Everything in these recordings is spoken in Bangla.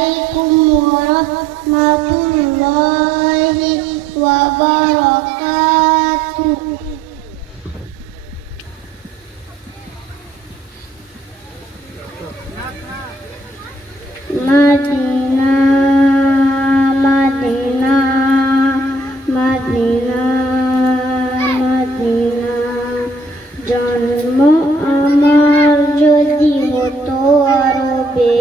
Assalamualaikum warahmatullahi wabarakatuh. Madinah, Madinah, Madinah, Madinah, জন্ম আমার যদি হতো আরবে,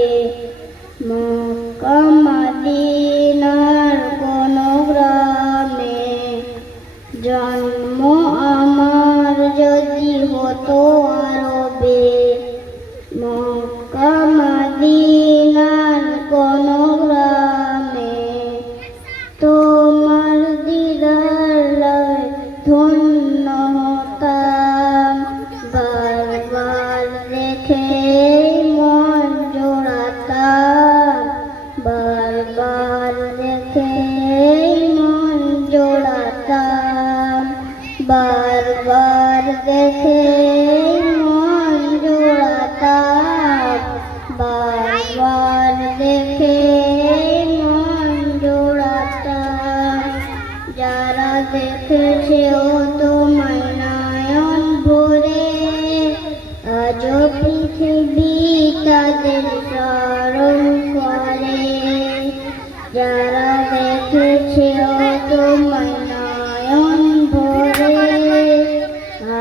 মক্কা মদিনার কোন গ্রামে। জন্ম আমার যদি হতো আরবে, মক্কা মদিনার কোন গ্রামে। তোমার দিদার লাগে ধন্য হতাম, বারবার দেখে মন জোড়াতাম, বারবার দেখে মন জোড়াতাম, বারবার দেখে মন জোড়াতাম, বারবার দেখে মন জোড়াতাম। যারা দেখেছেও তোমায় নয়ন ভরে, আজও পৃথিবী তাদের স্মরণ করে। যারা দেখেছেও তোমায় নয়ন ভরে,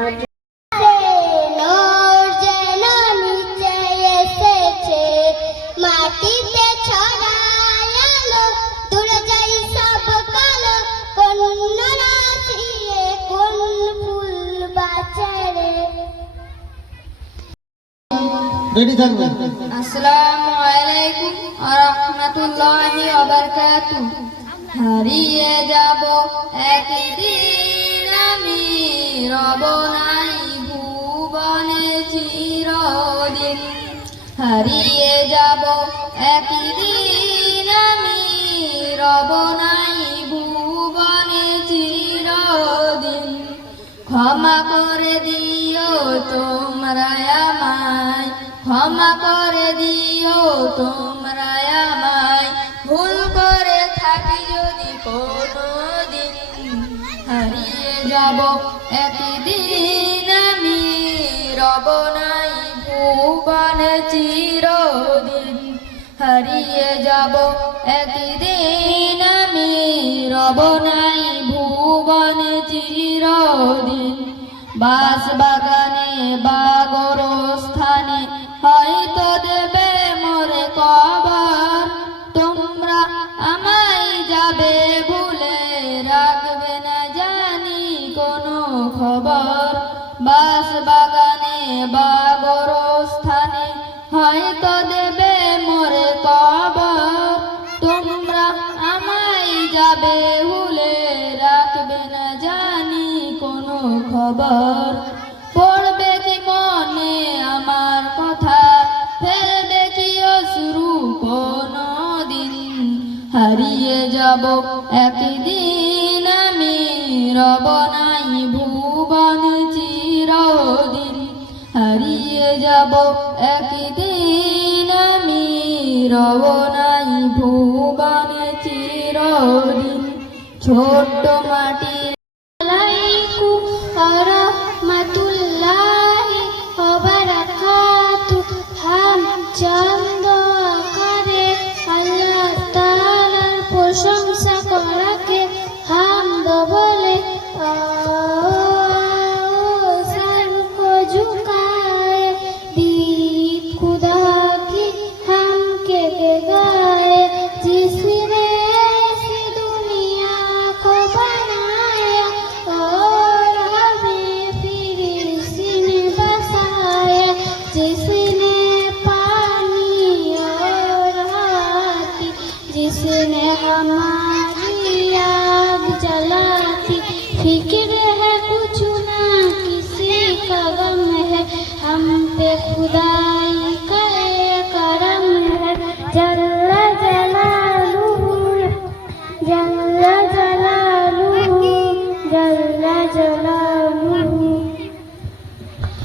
আজ যেন নিচে এসেছে, মাটিতে ছড়ায়ালো, দূরে যাই সব কালো, কোন রাশিয়ে কোন ফুল বাঁচে রে। রেডি থাকবেন। আসসালামু আলাইকুম ওয়া রাহমাতুল্লাহি ওয়া বারাকাতুহু। হারিয়ে যাব একদিন আমি, রব নাই ভুবনে চিরদিন। হারিয়ে যাব একদিন আমি, রব নাই ভুবনে চিরদিন। ক্ষমা করে দিও তোমরা আমায়, ক্ষমা করে দিও তোমরা আমায়, ভুল করে থাকি যদি কোনোদিন। হারিয়ে যাব একদিন আমি, রব নাই ভুবনে চিরদিন। হারিয়ে যাব একদিন আমি, রব নাই ভুবনে চিরদিন। বাস বাগানে বা গোরস্থানে হয়তো দেবে মোরে কবর, তোমরা আমায় যাবে ভুলে, রাখবে না জানি কোনো খবর। বাস বাগানে বা গোরস্থানে হয়তো দেবে মোরে কবর, তোমরা আমায় যাবে ভুলে, রাখবে না জানি কোনো খবর। পড়বে কি মনে আমার কথা, ফেলবে কি অশ্রু কোনদিন। হারিয়ে যাব একদিন আমি, রব নাই ভুবনে চিরদিন। হারিয়ে যাব একদিন আমি, রব নাই ভুবনে চিরদিন। ছোট্ট